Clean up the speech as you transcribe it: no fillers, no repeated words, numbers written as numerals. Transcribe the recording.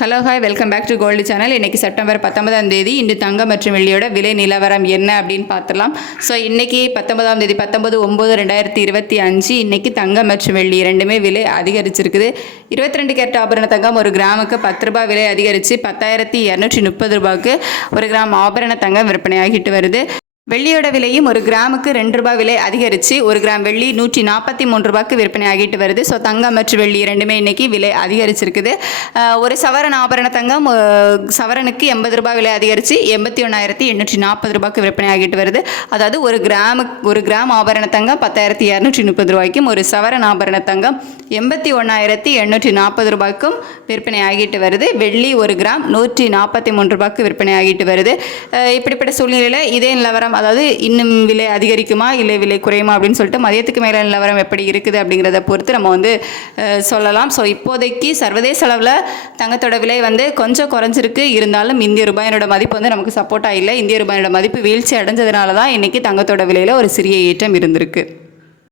Hello hi welcome back to gold channel. இன்றைக்கி September 19ஆம் தேதி. இன்று தங்கம் மற்றும் வெள்ளியோட விலை நிலவரம் என்ன அப்படின்னு பார்த்துடலாம். ஸோ இன்றைக்கி 19ஆம் தேதி 19/9/2025 இன்றைக்கி தங்கம் மற்றும் வெள்ளி ரெண்டுமே விலை அதிகரிச்சிருக்குது. 22 கேரட் ஆபரண தங்கம் ஒரு கிராமுக்கு 10 ரூபாய் விலை அதிகரித்து 10,230 ரூபாய்க்கு ஒரு கிராம் ஆபரண தங்கம் விற்பனையாகிட்டு வருது. வெள்ளியோட விலையும் ஒரு கிராமுக்கு 2 ரூபாய் விலை அதிகரித்து ஒரு கிராம் வெள்ளி 143 ரூபாய்க்கு விற்பனை ஆகிட்டு வருது. ஸோ தங்கம் மற்றும் வெள்ளி ரெண்டுமே இன்றைக்கி விலை அதிகரிச்சிருக்குது. ஒரு சவரன் ஆபரண தங்கம் சவரனுக்கு 80 ரூபாய் விலை அதிகரித்து 81,840 ரூபாய்க்கு விற்பனை ஆகிட்டு வருது. அதாவது ஒரு கிராம் ஆபரண தங்கம் 10,230 ரூபாய்க்கும் ஒரு சவரன் ஆபரண தங்கம் 81,840 ரூபாய்க்கும் விற்பனை ஆகிட்டு வருது. வெள்ளி ஒரு கிராம் 143 ரூபாய்க்கு விற்பனை ஆகிட்டு வருது. இப்படிப்பட்ட சூழ்நிலையில் இதே நிலவரம், அதாவது இன்னும் விலை அதிகரிக்குமா இல்லை விலை குறையுமா அப்படின்னு சொல்லிட்டு மதியத்துக்கு மேலே நிலவரம் எப்படி இருக்குது அப்படிங்கிறத பொறுத்து நம்ம சொல்லலாம். ஸோ இப்போதைக்கு சர்வதேச அளவில் தங்கத்தோட விலை கொஞ்சம் குறைஞ்சிருக்கு. இருந்தாலும் இந்திய ரூபாயினோட மதிப்பு நமக்கு சப்போர்ட்டாக இல்லை. இந்திய ரூபாயினோட மதிப்பு வீழ்ச்சி அடைஞ்சதுனால தான் இன்றைக்கி தங்கத்தோட விலையில் ஒரு சிறிய ஏற்றம் இருந்திருக்கு.